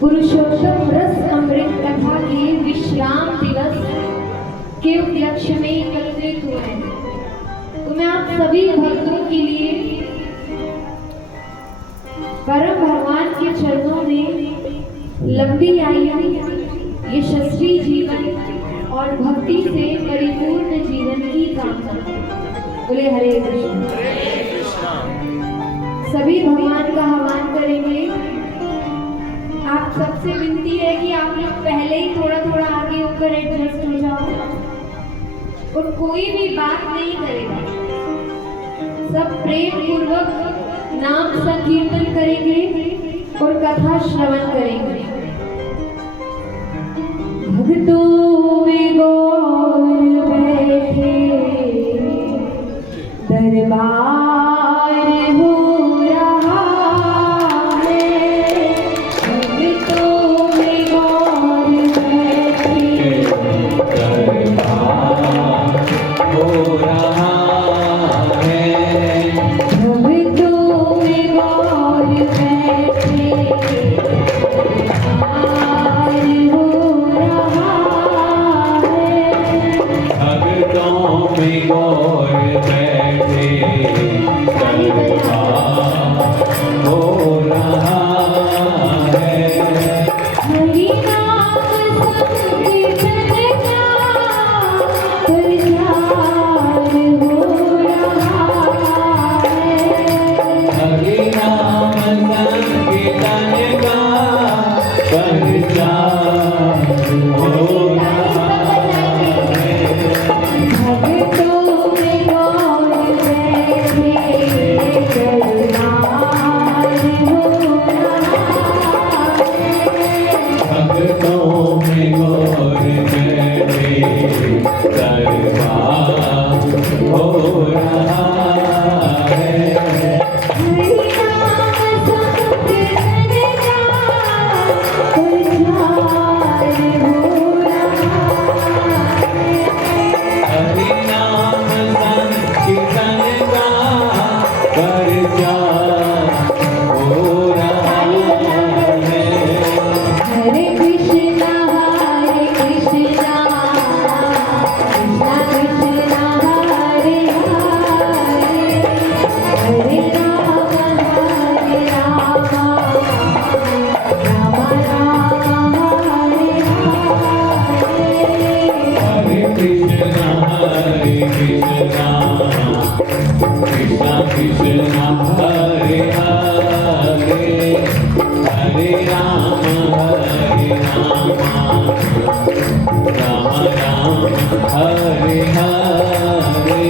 पुरुषोत्तम रस अमृत कथा के विश्राम दिवस के उपलक्ष्य में एकत्रित हुए हैं। तो मैं आप सभी भक्तों के लिए परम भगवान के चरणों में लंबी आयु, यशस्वी जीवन और भक्ति से परिपूर्ण जीवन की कामना। बोले हरे कृष्ण। सभी भगवान का आह्वान करेंगे। आप सबसे विनती है कि आप लोग पहले ही थोड़ा थोड़ा आगे होकर एडजस्ट हो जाओ और कोई भी बात नहीं करेगा। सब प्रेम पूर्वक नाम संकीर्तन करेंगे और कथा श्रवण करेंगे। भक्तों में गौर बैठे दरबार हो रहा है। भक्तों में गौर बैठे दरबार हो रहा है। भक्तों में गौर बैठे दरबार हो रहा है। भक्तों में गौर बैठे दरबार हो रहा है। हरि नाम संकीर्तन का प्रचार हो रहा है। हरि नाम संकीर्तन का प्रचार हो रहा है। भक्तों में गौर बैठे दरबार हो रहा है। भक्तों में गौर बैठे दरबार हो रहा है। हरि नाम संकीर्तन का प्रचार हो रहा है। हरि नाम संकीर्तन का प्रचार हो रहा है। हरे कृष्णा कृष्णा कृष्णा हरे हरे, हरे राम राम राम हरे हरे। हरे कृष्णा कृष्णा कृष्णा हरे हरे, हरे राम राम राम हरे हरे।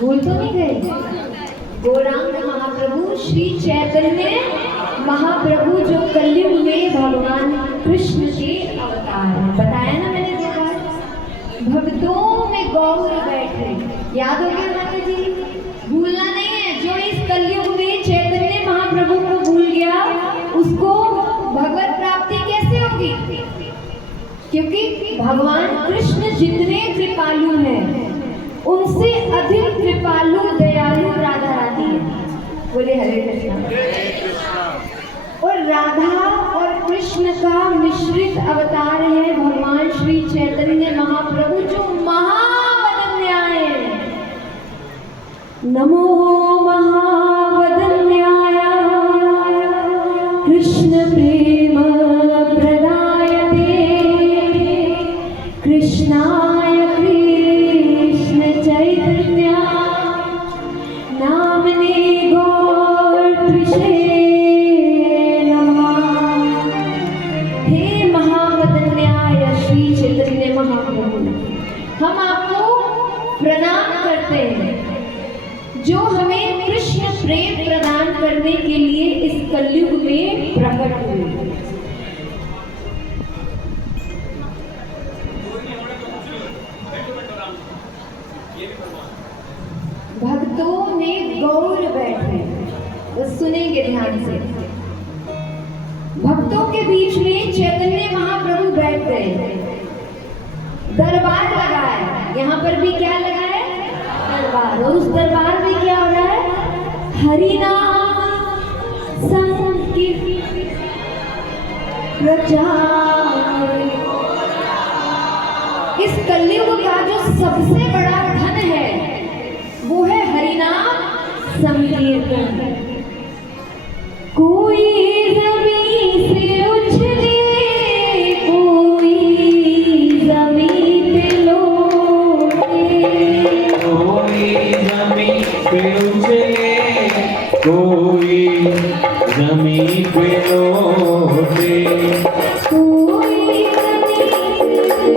भूल तो नहीं गए? गौरांग महाप्रभु श्री चैतन्य महाप्रभु जो कलयुग में भगवान कृष्ण के अवतार हैं। बताया ना मैंने देखा, भक्तों में गौर बैठे। याद हो गया माता जी? भूलना नहीं है। जो इस कलयुग में चैतन्य महाप्रभु को भूल गया उसको भगवत प्राप्ति कैसे होगी? क्योंकि भगवान कृष्ण जितने कृपालु हैं उनसे अधिक कृपालु दयालु राधा रानी है। बोले हरे कृष्णा। और राधा और कृष्ण का मिश्रित अवतार है भगवान श्री चैतन्य महाप्रभु जो महावदन्याय है। नमो महावदन्याय कृष्ण प्रेम प्रदायते कृष्णाय कृष्ण चैतन्य नामने गौरतृषे नमः। हे महावदन्याय श्री चैतन्य महाप्रभु, हम आपको प्रणाम करते हैं जो हमें कृष्ण प्रेम प्रदान करने के लिए इस कलयुग में प्रकट हुए। भक्तों में गौर बैठे, तो सुनेंगे ध्यान से। भक्तों के बीच में चैतन्य महाप्रभु बैठ गए, दरबार लगा है। यहाँ पर भी क्या लगा है? दरबार। और उस दरबार में क्या हो रहा है? हरिनाम संकीर्तन प्रचार। इस कलयुग का जो सबसे बड़ा धन है वो है हरिनाम संकीर्तन। कोई जमीन से उछले, कोई जमीन पे लौटे, कोई जमीन पे उछले, कोई जमीन पे लौटे, कोई जमीन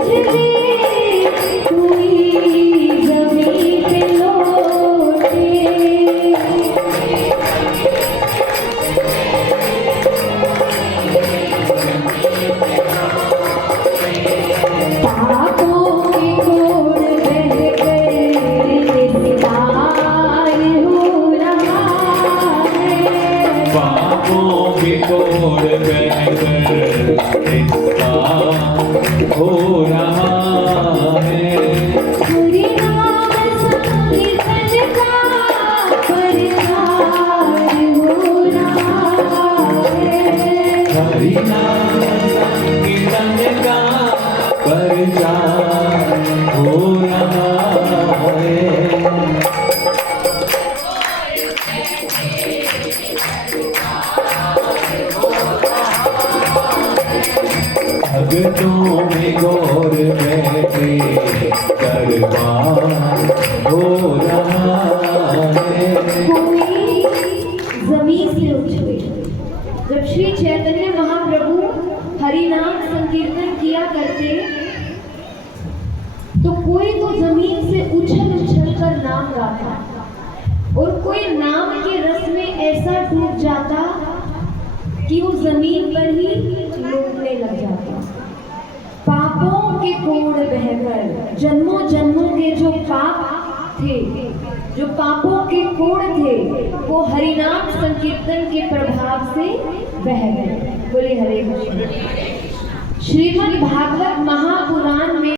से उछले, कोई जमीन पे लौटे। पापों के कोड़ बह गए, निस्तार हो रहा है। पापों के कोड़ बहकर निस्तार हो रहा है। हरिनाम संकीर्तन का प्रचार हो रहा है। हरिनाम संकीर्तन का प्रचार हो रहा है। भक्तों में गौर बैठे दरबार हो रहा है। कोई जमीन से उछले। जब श्री चैतन्य महाप्रभु हरिनाम संकीर्तन किया करते तो कोई तो जमीन से उछल उछल कर नाम गाता और कोई नाम के रस में ऐसा डूब जाता कि वो जमीन पर ही लौटने लग जाता। पापों के कोड़ बहकर, जन्मों जन्मों के जो पाप थे, जो पापों के कोड़ थे, वो हरिनाम संकीर्तन के प्रभाव से बह गए। बोले हरे कृष्ण। श्रीमद् भागवत महापुराण में